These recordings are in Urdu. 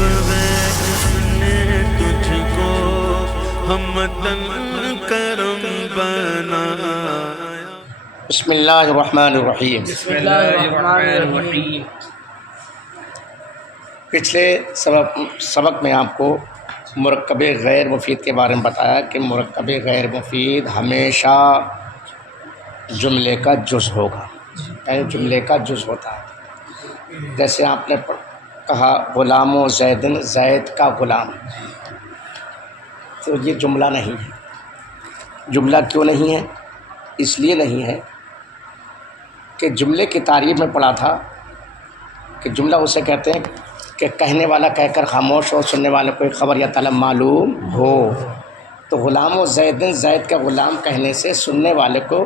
بغیر نے تجھ کو ہمدن کرم بنایا۔ بسم اللہ الرحمن الرحیم۔ بسم اللہ الرحمن الرحیم۔ پچھلے سبق میں آپ کو مرکب غیر مفید کے بارے میں بتایا کہ مرکب غیر مفید ہمیشہ جملے کا جز ہوگا، یعنی جملے کا جز ہوتا ہے۔ جیسے آپ نے کہا غلام و زیدن، زید کا غلام، تو یہ جملہ نہیں ہے۔ جملہ کیوں نہیں ہے؟ اس لیے نہیں ہے کہ جملے کی تعریف میں پڑھا تھا کہ جملہ اسے کہتے ہیں کہ کہنے والا کہہ کر خاموش ہو، سننے والے کو خبر یا طلب معلوم ہو۔ تو غلام و زیدن، زید کا غلام کہنے سے سننے والے کو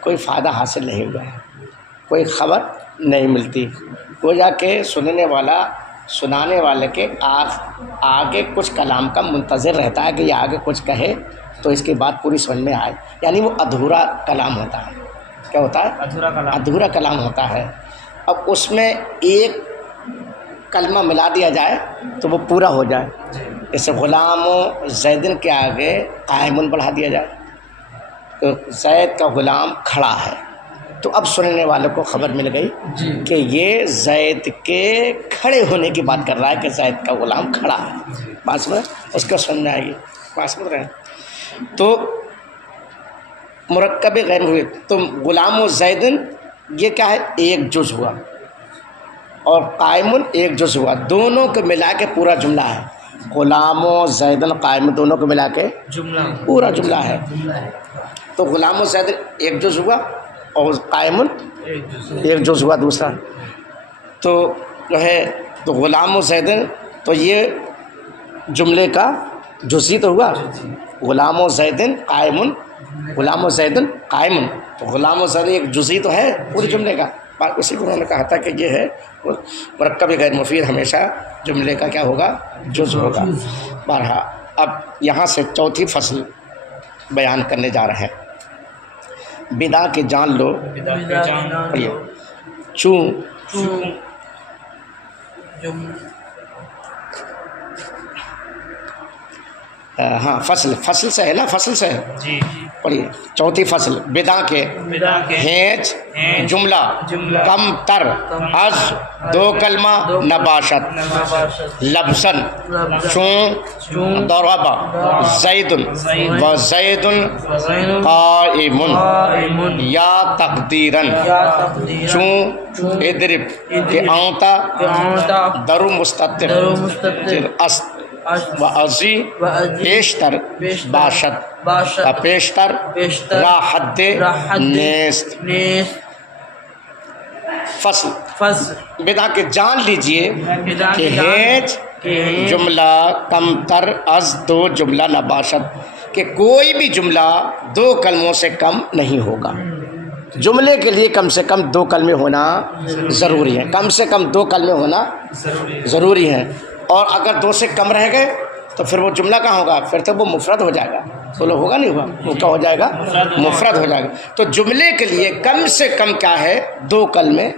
کوئی فائدہ حاصل نہیں ہوا ہے، کوئی خبر نہیں ملتی۔ وہ جا کے سننے والا سنانے والے کے آگے کچھ کلام کا منتظر رہتا ہے کہ یہ آگے کچھ کہے تو اس کی بات پوری سمجھ میں آئے، یعنی وہ ادھورا کلام ہوتا ہے۔ کیا ہوتا ہے؟ ادھورا کلام ہوتا ہے۔ اب اس میں ایک کلمہ ملا دیا جائے تو وہ پورا ہو جائے۔ جیسے غلام و زیدن کے آگے قائمن بڑھا دیا جائے تو زید کا غلام کھڑا ہے، تو اب سننے والوں کو خبر مل گئی کہ یہ زید کے کھڑے ہونے کی بات کر رہا ہے کہ زید کا غلام کھڑا ہے۔ بات سمجھ، اس کو سننا ہے، یہ بات سمجھ رہے ہیں۔ تو مرکب غیر مفید، تو غلام و زیدن یہ کیا ہے؟ ایک جز ہوا، اور قائمن ایک جز ہوا، دونوں کو ملا کے پورا جملہ ہے۔ غلام و زیدن قائمن دونوں کو ملا کے پورا جملہ ہے۔ تو غلام و زیدن ایک جز ہوا اور قائمن ایک جز ہوا دوسرا، تو جو ہے تو غلام و زیدن، تو یہ جملے کا جزئی تو ہوا۔ غلام و زیدن قائمن، غلام و زیدن قائمن، تو غلام و زیدن ایک جزئی تو ہے پورے جملے کا۔ اسی کو انہوں نے کہا تھا کہ یہ ہے مرکب غیر مفید ہمیشہ جملے کا کیا ہوگا؟ جز ہوگا۔ بارہا اب یہاں سے چوتھی فصل بیان کرنے جا رہے ہیں۔ بدا کے جان لو، پڑھیے، چوں ہاں فصل سے ہے نا، فصل سے ہے جی۔ پڑھیے چوتھی فصل۔ بدا کے ہینچ جملہ کم تر از دو کلمہ نباشت لبسن چون ضرب زید و زید قائم یا تقدیرن چون اضرب کہ آنتا درو مستتر است و ازی پیشتر باشد و پیشتر را حد نیست۔ فصل بدا کے جان لیجئے کہ ہیچ جملہ کم تر از دو جملہ نباشت، کہ کوئی بھی جملہ دو کلموں سے کم نہیں ہوگا۔ جملے کے لیے کم سے کم دو کلمے ہونا ضروری ہے، کم سے کم دو کلمے ہونا ضروری ہے، اور اگر دو سے کم رہ گئے تو پھر وہ جملہ کہاں ہوگا؟ پھر تو وہ مفرد ہو جائے گا۔ بولو ہوگا نہیں ہوگا؟ وہ کیا ہو جائے گا؟ مفرد ہو جائے گا۔ تو جملے کے لیے کم سے کم کیا ہے؟ دو کلمے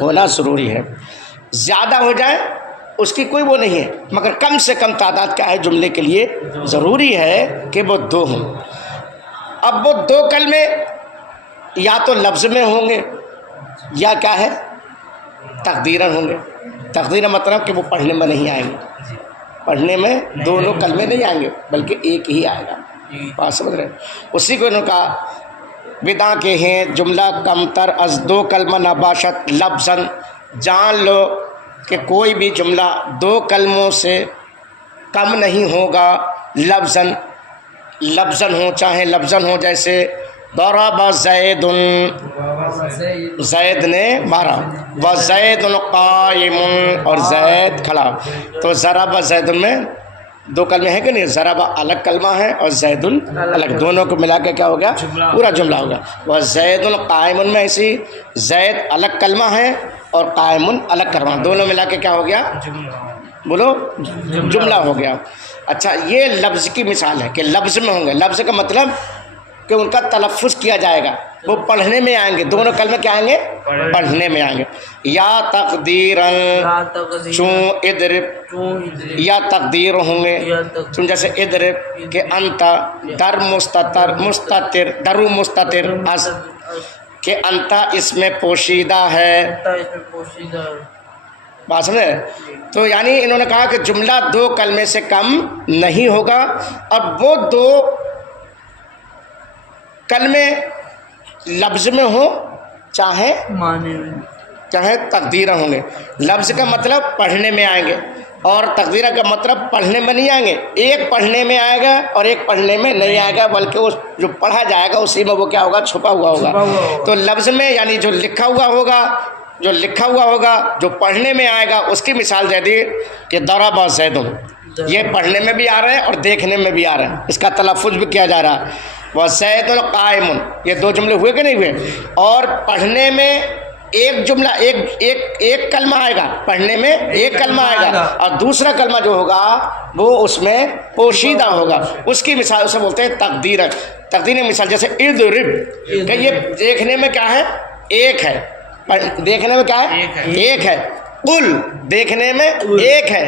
ہونا ضروری ہے۔ زیادہ ہو جائے اس کی کوئی وہ نہیں ہے، مگر کم سے کم تعداد کیا ہے جملے کے لیے ضروری ہے کہ وہ دو ہوں۔ اب وہ دو کلمے یا تو لفظ میں ہوں گے یا کیا ہے؟ تقدیرن ہوں گے۔ تقدیرن مطلب کہ وہ پڑھنے میں نہیں آئیں گے، پڑھنے میں دونوں کلمے نہیں آئیں گے بلکہ ایک ہی آئے گا۔ بات سمجھ رہے ہیں؟ اسی کو انہوں نے کہا بدا کے ہیں جملہ کم تر از دو کلمہ نباشت لفظاً، جان لو کہ کوئی بھی جملہ دو کلموں سے کم نہیں ہوگا لفظاً، لفظاً ہو چاہے لفظاً ہو، جیسے ضرب زید، زید نے مارا، و زید قائم، اور زید کھڑا۔ تو ضرب زید میں دو کلمے ہیں کہ نہیں؟ ضرب الگ کلمہ ہے اور زید الگ، دونوں کو ملا کے کیا ہو گیا؟ پورا جملہ ہوگا۔ و زید قائم میں ایسی زید الگ کلمہ ہے اور قائم الگ کلمہ، دونوں ملا کے کیا ہو گیا؟ بولو جملہ ہو گیا۔ اچھا، یہ لفظ کی مثال ہے کہ لفظ میں ہوں گے۔ لفظ کا مطلب کہ ان کا تلفظ کیا جائے گا، وہ پڑھنے میں آئیں گے، دونوں کلمے کیا آئیں گے؟ پڑھنے میں آئیں گے۔ یا تقدیراً یا تقدیر چون ادرب، چون ادرب یا تقدیر ہوں گے یا تقدیر چون جیسے ادرب کہ انتا در مستتر مستتر درو مستتر از کہ انتا اس میں پوشیدہ ہے، اس میں پوشیدہ ہے۔ بات سمجھے؟ تو یعنی انہوں نے کہا کہ جملہ دو کلمے سے کم نہیں ہوگا، اب وہ دو کلمے لفظ میں ہوں چاہے معنی میں تقدیرہ ہوں گے۔ لفظ کا مطلب پڑھنے میں آئیں گے اور تقدیرہ کا مطلب پڑھنے میں نہیں آئیں گے، ایک پڑھنے میں آئے گا اور ایک پڑھنے میں نہیں آئے گا، بلکہ وہ جو پڑھا جائے گا اسی میں وہ کیا ہوگا؟ چھپا ہوا ہوگا۔ تو لفظ میں یعنی جو لکھا ہوا ہوگا جو پڑھنے میں آئے گا اس کی مثال دے دی کہ ضرب زید، یہ پڑھنے میں بھی آ رہا ہے اور دیکھنے میں بھی آ رہا ہے، اس کا تلفظ بھی کیا جا رہا ہے۔ وزید قائم، یہ دو جملے ہوئے کہ نہیں ہوئے؟ اور پڑھنے میں ایک جملہ ایک کلمہ آئے گا، پڑھنے میں ایک کلمہ آئے گا اور دوسرا کلمہ جو ہوگا وہ اس میں پوشیدہ ہوگا، اس کی مثال اسے بولتے ہیں تقدیر۔ تقدیر مثال جیسے اضرب کہ یہ دیکھنے میں کیا ہے؟ ایک ہے، دیکھنے میں کیا ہے؟ ایک ہے۔ قل دیکھنے میں ایک ہے،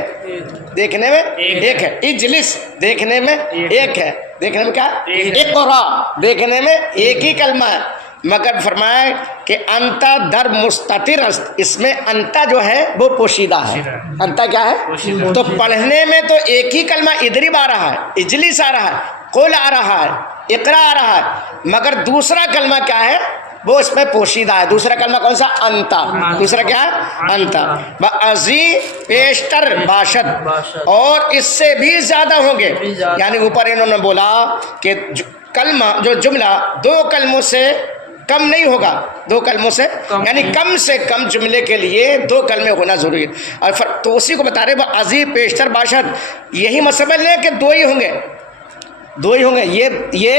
دیکھنے میں ایک ہے۔ اجلس دیکھنے میں ایک ہے، دیکھنے میں کیا ہے؟ اقرا دیکھنے میں ایک ہی کلمہ ہے، مگر فرمایا کہ انتا در مستتر است، اس میں انتا جو ہے وہ پوشیدہ ہے۔ انتا کیا ہے؟ تو پڑھنے میں تو ایک ہی کلمہ اضرب آ رہا ہے، اجلس آ رہا ہے، قل آ رہا ہے، اقرا آ رہا ہے، مگر دوسرا کلمہ کیا ہے؟ وہ اس میں پوشیدہ ہے۔ دوسرا کلمہ کون سا؟ انتا۔ دوسرا کیا ہے؟ انتا۔ بعضی پیشتر باشد، اور اس سے بھی زیادہ ہوں گے، یعنی اوپر انہوں نے بولا کہ کلمہ جو جملہ دو کلموں سے کم نہیں ہوگا، دو کلموں سے یعنی کم سے کم جملے کے لیے دو کلمے ہونا ضروری ہے، اور تو اسی کو بتا رہے بعضی پیشتر باشد، یہی مطلب ہے کہ دو ہی ہوں گے، دو ہی ہوں گے، یہ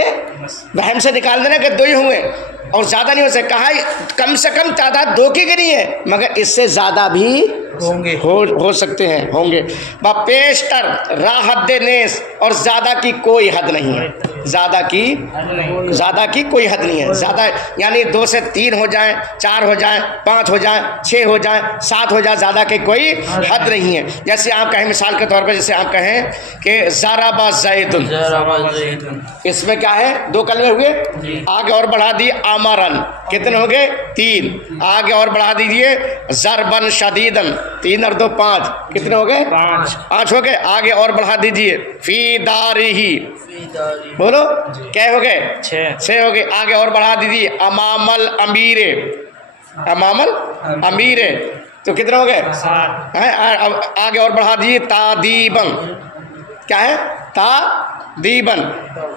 وہم سے نکال دینا کہ دو ہی ہوں گے اور زیادہ نہیں ہو سکے۔ کہا کم سے کم تعداد دو کی نہیں ہے، مگر اس سے زیادہ بھی ہوں گے، ہو سکتے ہیں، ہوں گے۔ با پیشتر راحت نیس، اور زیادہ کی کوئی حد نہیں ہے، زیادہ کی کوئی حد نہیں ہے۔ زیادہ یعنی 2 سے 3 ہو جائیں، 4 ہو جائیں، 5 ہو جائیں، 6 ہو جائیں، 7 ہو جائیں، زیادہ کی کوئی حد نہیں ہے۔ جیسے آپ کہیں مثال کے طور پر، جیسے آپ کہیں کہ ضرب زید، اس میں کیا ہے؟ 2 کلمے ہوئے، آگے اور بڑھا دیے امرن، کتنے ہو گئے؟ 3، آگے اور بڑھا دیجئے ضربن شدیدن، 3 اور 2 5، کتنے ہو گئے؟ 5 ہو گئے، آگے اور بڑھا دیجئے فی دارہی، بولو کیا ہو گئے؟ 6 ہو گئے، آگے اور بڑھا دیجئے امام الامیر، امام الامیر، تو کتنے ہو گئے؟ 7۔ آگے اور بڑھا دیجئے تادیبن، کیا ہے؟ تادیبن،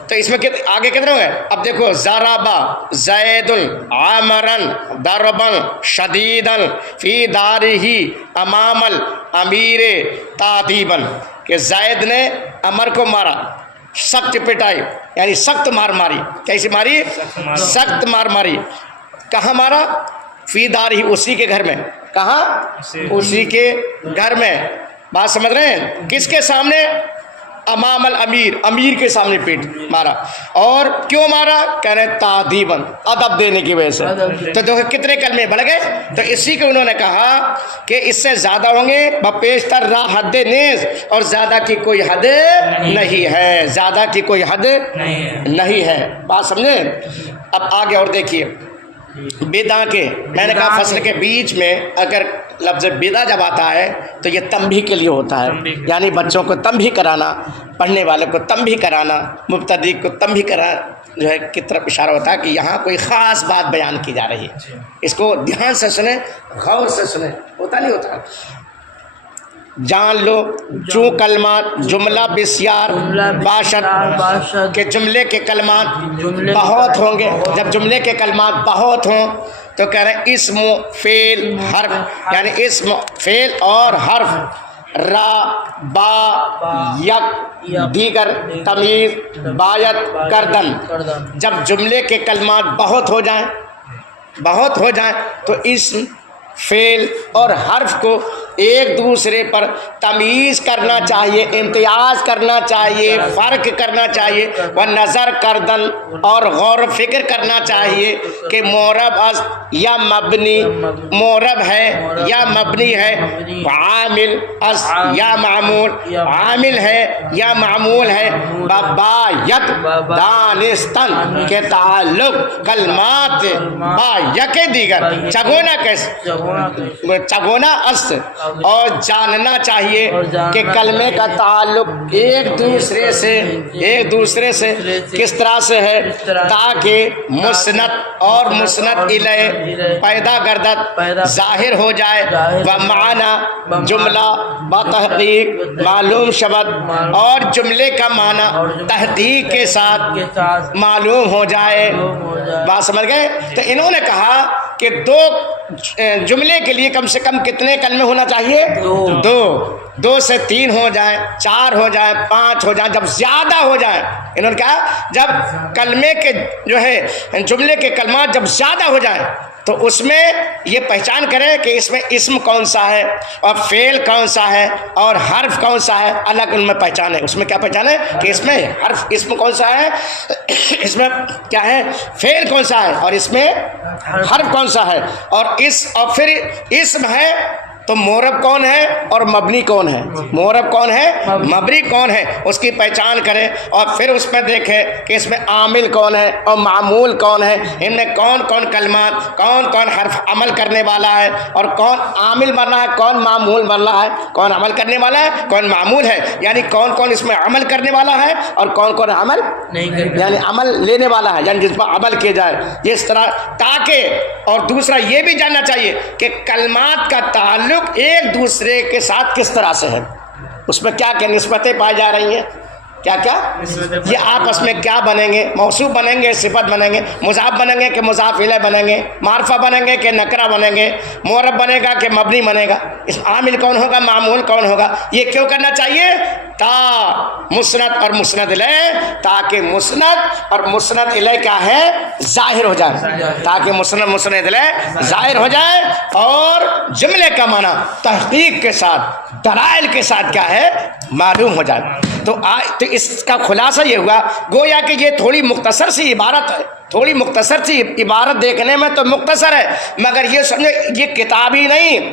تو اس میں آگے کتنے ہو گئے؟ اب دیکھو ضربا زید عامرن ضربن شدیدن فی دارہی امام الامیر تادیبن، کہ زید نے عمر کو مارا، سخت پٹائی یعنی سخت مار ماری۔ کیسی ماری؟ سخت مار ماری۔ کہاں مارا؟ فی دارہی، اسی کے گھر میں۔ کہاں؟ اسی کے گھر میں۔ بات سمجھ رہے ہیں؟ کس کے سامنے؟ امام الامیر، امیر کے سامنے پیٹ مارا۔ اور کیوں مارا؟ کہہ رہے ہیں تادیباً، ادب دینے کی وجہ سے۔ تو دیکھو کتنے کلمے بڑھ گئے۔ تو اسی کو انہوں نے کہا کہ اس سے زیادہ ہوں گے بپیشتر را حد نیز، اور زیادہ کی کوئی حد نہیں ہے، زیادہ کی کوئی حد نہیں ہے۔ بات سمجھیں؟ اب آگے اور دیکھیے بدعہ کے، میں نے کہا فصل کے بیچ میں اگر لفظ بدعہ جب آتا ہے تو یہ تنبیہ کے لیے ہوتا ہے، یعنی بچوں کو تنبیہ کرانا، پڑھنے والے کو تنبیہ کرانا، مبتدی کو تنبیہ کرانا جو ہے کی طرف اشارہ ہوتا ہے کہ یہاں کوئی خاص بات بیان کی جا رہی ہے، اس کو دھیان سے سنیں، غور سے سنیں، ہوتا نہیں ہوتا۔ جان لو چون کلمات جملہ بسیار باشد، کہ جملے کے کلمات بہت ہوں گے۔ جب جملے کے کلمات بہت ہوں تو کہہ رہے ہیں اسم فعل حرف، یعنی اسم فعل اور حرف، را با یک دیگر تمیز بایت کردن، جب جملے کے کلمات بہت ہو جائیں تو اسم فعل اور حرف کو ایک دوسرے پر تمیز کرنا چاہیے، امتیاز کرنا چاہیے، فرق کرنا چاہیے، و نظر کردن اور غور و فکر کرنا چاہیے کہ معرب است یا مبنی، معرب ہے یا مبنی ہے، عامل است یا معمول، عامل ہے یا معمول ہے، بایت دانستن کے تعلق کلمات با یک دیگر چگونا چگونا است، اور جاننا چاہیے کہ کلمے کا تعلق ایک دوسرے سے کس طرح سے ہے، تاکہ مسند اور مسند الیہ پیدا گردد ظاہر ہو جائے، و معنی جملہ بتحقیق معلوم شود، اور جملے کا معنی تحقیق کے ساتھ معلوم ہو جائے۔ بات سمجھ گئے؟ تو انہوں نے کہا کہ دو جملے کے لیے کم سے کم کتنے کلمے ہونا چاہیے؟ دو سے 3 ہو جائیں، 4 ہو جائیں، 5 ہو جائیں، جب زیادہ ہو جائیں، انہوں نے کہا جب کلمے کے جو ہے جملے کے کلمات جب زیادہ ہو جائیں تو اس میں یہ پہچان کریں کہ اس میں اسم کون سا ہے اور فعل کون سا ہے اور حرف کون سا ہے، الگ ان میں پہچان ہے۔ اس میں کیا پہچان ہے کہ اس میں اسم کون سا ہے، اس میں کیا ہے فعل کون سا ہے، اور اس میں حرف کون سا ہے، اور پھر اسم ہے تو معرب کون ہے اور مبنی کون ہے، معرب کون ہے مبنی کون ہے، اس کی پہچان کریں، اور پھر اس میں دیکھیں کہ اس میں عامل کون ہے اور معمول کون ہے، ان میں کون کون کلمات، کون کون حرف عمل کرنے والا ہے، اور کون عامل بن رہا ہے، کون معمول بن رہا ہے، کون عمل کرنے والا ہے، کون معمول ہے، یعنی کون کون اس میں عمل کرنے والا ہے اور کون کون عمل نہیں، یعنی عمل لینے والا ہے، یعنی جس پر عمل کیا جائے، اس طرح تاکہ، اور دوسرا یہ بھی جاننا چاہیے کہ کلمات کا تعلق ایک دوسرے کے ساتھ کس طرح سے ہے، اس میں کیا کیا نسبتیں پائی جا رہی ہیں، کیا کیا یہ آپس میں کیا بنیں گے، موصوف بنیں گے، صفت بنیں گے، مضاف بنیں گے کہ مضاف الیہ بنیں گے، معرفہ بنیں گے کہ نکرہ بنیں گے، معرب بنے گا کہ مبنی بنے گا، اس عامل کون ہوگا، معمول کون ہوگا، یہ کیوں کرنا چاہیے، مسند اور مسند الیہ، تاکہ مسند اور مسند الیہ کیا ہے ظاہر ہو جائے، تاکہ مسند الیہ ظاہر ہو جائے، اور جملے کا معنی تحقیق کے ساتھ دلائل کے ساتھ کیا ہے معلوم ہو جائے۔ تو اس کا خلاصہ یہ ہوا، گویا کہ یہ تھوڑی مختصر سی عبارت ہے، تھوڑی مختصر سی عبارت دیکھنے میں تو مختصر ہے، مگر یہ سمجھے یہ کتابی نہیں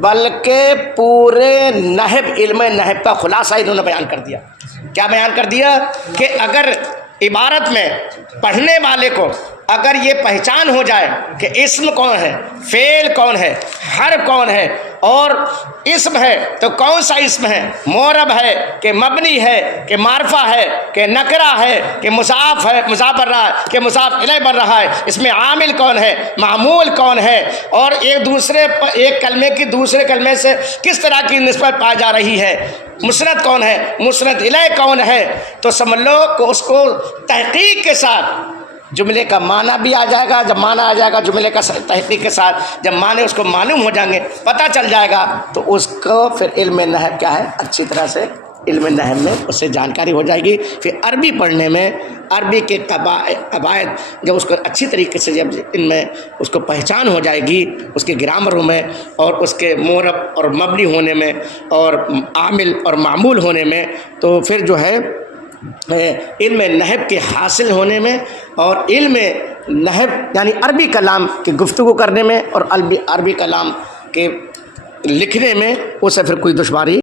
بلکہ پورے نحو، علم نحو کا خلاصہ انہوں نے بیان کر دیا۔ کیا بیان کر دیا کہ اگر عبارت میں پڑھنے والے کو اگر یہ پہچان ہو جائے کہ اسم کون ہے، فعل کون ہے، حرف کون ہے، اور اسم ہے تو کون سا اسم ہے، معرب ہے کہ مبنی ہے کہ معرفہ ہے کہ نکرہ ہے کہ مضاف ہے، مضاف بن رہا ہے کہ مضاف الیہ بن رہا ہے، اس میں عامل کون ہے، معمول کون ہے، اور ایک کلمے کی دوسرے کلمے سے کس طرح کی نسبت پائی جا رہی ہے، مسند کون ہے، مسند الیہ کون ہے، تو سمجھ لو کہ اس کو تحقیق کے ساتھ جملے کا معنی بھی آ جائے گا، جب معنی آ جائے گا جملے کا تحقیق کے ساتھ، جب معنی اس کو معلوم ہو جائیں گے، پتہ چل جائے گا، تو اس کو پھر علم نحو کیا ہے اچھی طرح سے علم نحو میں اس سے جانکاری ہو جائے گی۔ پھر عربی پڑھنے میں عربی کے قواعد جب اس کو اچھی طریقے سے جب ان میں اس کو پہچان ہو جائے گی، اس کے گرامروں میں اور اس کے معرب اور مبنی ہونے میں اور عامل اور معمول ہونے میں، تو پھر جو ہے علم نحو کے حاصل ہونے میں اور علم نحو یعنی عربی کلام کی گفتگو کرنے میں اور عربی کلام کے لکھنے میں اسے پھر کوئی دشواری